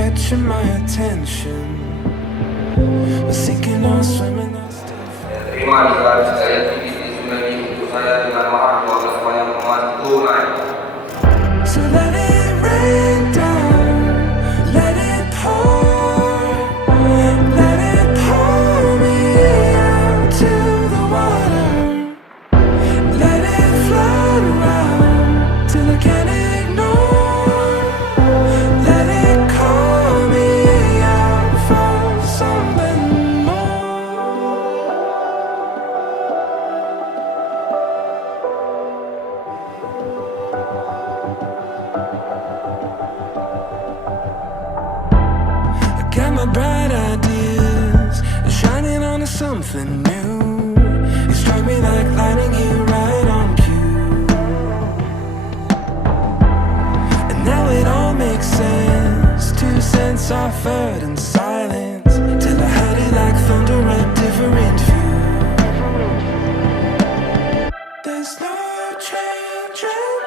catching my attention. We're sinking or swimming or still. Terima kasih saya di sini untuk saya dengan Marja sebanyak tunai. So let it rain down, let it pour me out to the water. Let it flood around till I can't ignore. Let it call me out for something more. I got my bright ideas shining onto something new. You struck me like lightning here right on cue. And now it all makes sense. 2 cents offered in silence till I heard it like thunder, a different view. There's no changing